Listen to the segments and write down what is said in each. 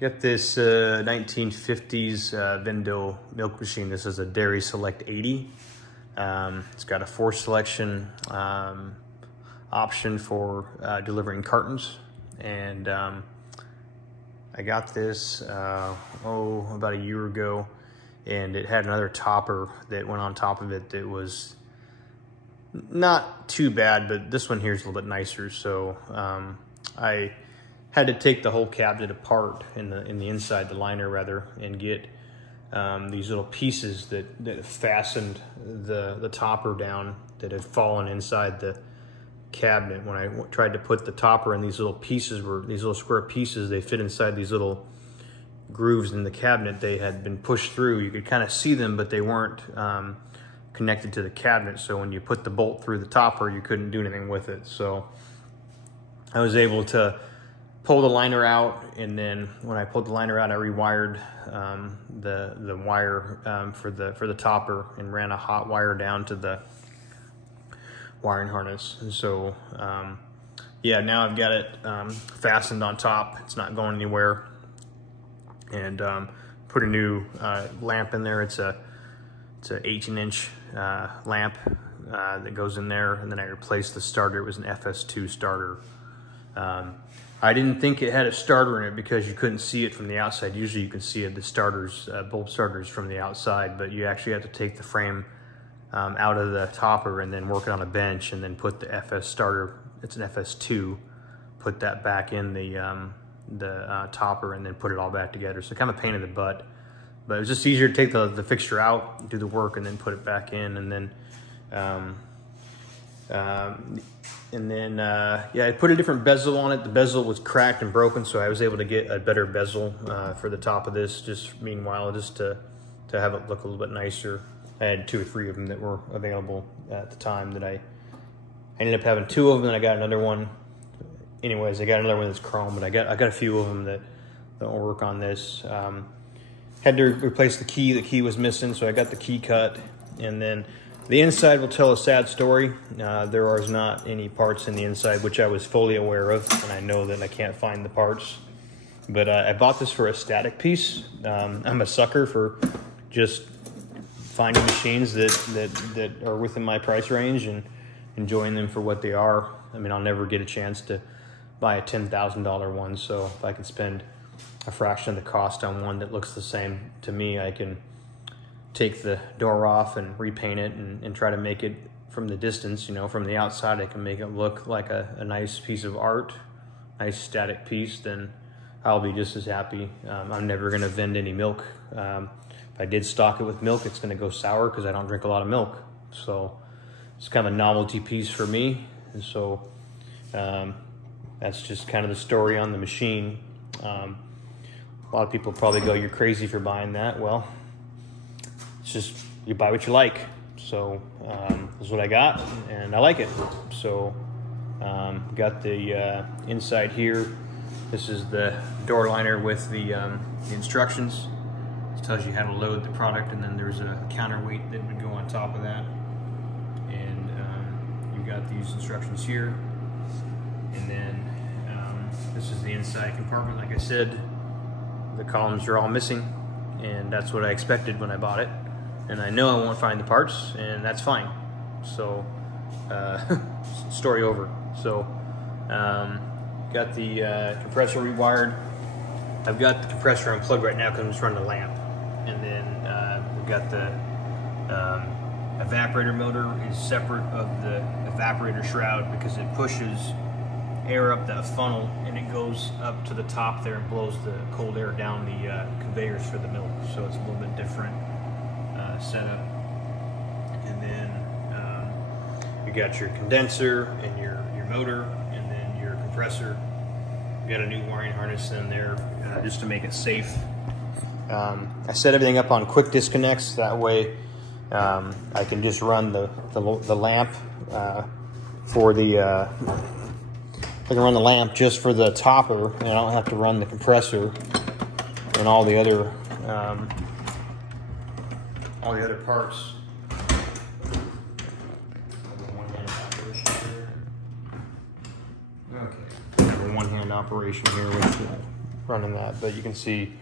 Got this 1950s Vendo milk machine. This is a Dairy Select 80. It's got a 4-selection option for delivering cartons. And I got this, about a year ago, and it had another topper that went on top of it that was not too bad, but this one here is a little bit nicer. So I had to take the whole cabinet apart in the inside, the liner rather, and get these little pieces that fastened the topper down that had fallen inside the cabinet. When I tried to put the topper in, these little pieces were these little square pieces. They fit inside these little grooves in the cabinet. They had been pushed through. You could kind of see them, but they weren't connected to the cabinet. So when you put the bolt through the topper, you couldn't do anything with it. So I was able to pull the liner out, and then when I pulled the liner out, I rewired the wire for the topper and ran a hot wire down to the wiring harness. And so yeah, now I've got it fastened on top. It's not going anywhere. And put a new lamp in there. It's an 18-inch lamp that goes in there, and then I replaced the starter. It was an FS2 starter. I didn't think it had a starter in it because you couldn't see it from the outside. Usually you can see the starters, bulb starters from the outside, but you actually have to take the frame out of the topper and then work it on a bench and then put the FS starter, it's an FS2, put that back in the topper and then put it all back together. So kind of a pain in the butt, but it was just easier to take the fixture out, do the work, and then put it back in. And then yeah, I put a different bezel on it. The bezel was cracked and broken, so I was able to get a better bezel for the top of this, just meanwhile, just to have it look a little bit nicer. I had 2 or 3 of them that were available at the time. That I ended up having 2 of them, and I got another one. Anyways, I got another one that's chrome, but I got a few of them that will work on this. Had to replace the key. The key was missing, so I got the key cut. And then the inside will tell a sad story. There are not any parts in the inside, which I was fully aware of, and I know that I can't find the parts. But I bought this for a static piece. I'm a sucker for just finding machines that are within my price range and enjoying them for what they are. I mean, I'll never get a chance to buy a $10,000 one, so if I can spend a fraction of the cost on one that looks the same to me, I can take the door off and repaint it and try to make it from the distance, you know, from the outside, I can make it look like a nice piece of art, nice static piece. Then I'll be just as happy. I'm never gonna vend any milk. If I did stock it with milk, it's gonna go sour because I don't drink a lot of milk. So it's kind of a novelty piece for me. And so that's just kind of the story on the machine. A lot of people probably go, "You're crazy for buying that." Well, it's just, you buy what you like. So this is what I got, and I like it. So got the inside here. This is the door liner with the instructions. It tells you how to load the product, and then there's a counterweight that would go on top of that. And you got these instructions here. And then this is the inside compartment. Like I said, the columns are all missing, and that's what I expected when I bought it. And I know I won't find the parts, and that's fine. So story over. So got the compressor rewired. I've got the compressor unplugged right now because I'm just running the lamp. And then we've got the evaporator motor is separate of the evaporator shroud because it pushes air up that funnel and it goes up to the top there and blows the cold air down the conveyors for the milk. So it's a little bit different setup. And then you got your condenser and your motor, and then your compressor. You got a new wiring harness in there just to make it safe. I set everything up on quick disconnects, that way I can just run the lamp for the I can run the lamp just for the topper, and I don't have to run the compressor and all the other parts. Okay, I have a one-hand operation here with running that, but you can see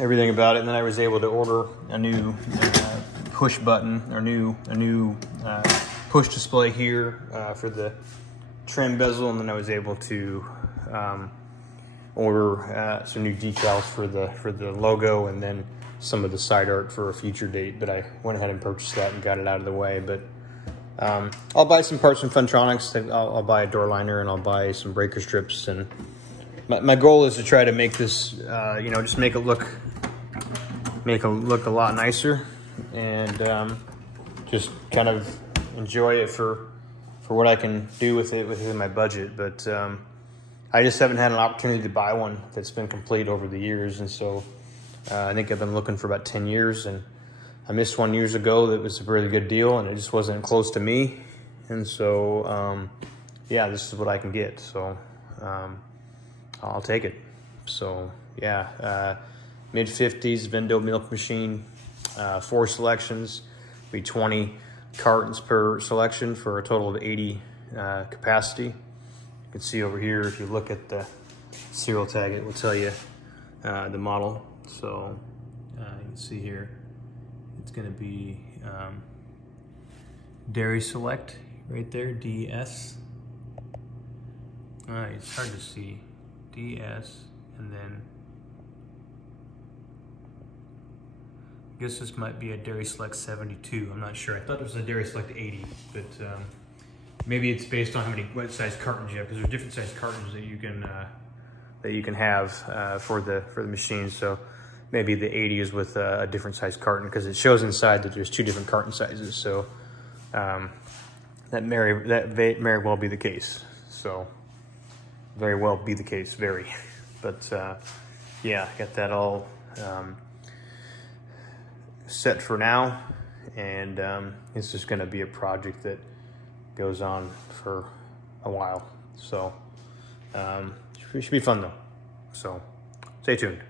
everything about it. And then I was able to order a new push button, or a new push display here for the trim bezel, and then I was able to order some new decals for the logo, and then some of the side art for a future date. But I went ahead and purchased that and got it out of the way. But I'll buy some parts from Funtronics. I'll buy a door liner, and I'll buy some breaker strips. And my goal is to try to make this, you know, just make it look a lot nicer, and just kind of enjoy it for what I can do with it within my budget. But I just haven't had an opportunity to buy one that's been complete over the years, and so I think I've been looking for about 10 years, and I missed one years ago that was a really good deal, and it just wasn't close to me. And so, yeah, this is what I can get. So I'll take it. So yeah, mid-50s Vendo milk machine, 4 selections, be 20 cartons per selection for a total of 80 capacity. You can see over here, if you look at the serial tag, it will tell you the model. So you can see here, it's going to be Dairy Select right there, DS. All right, it's hard to see. DS, and then I guess this might be a Dairy Select 72. I'm not sure. I thought it was a Dairy Select 80, but maybe it's based on what size cartons you have, because there's different size cartons that you can have for the machine. So maybe the 80 is with a different size carton, because it shows inside that there's 2 different carton sizes. So that may well be the case. So very well be the case, very. But yeah, got that all set for now, and it's just going to be a project that goes on for a while. So it should be fun though. So stay tuned.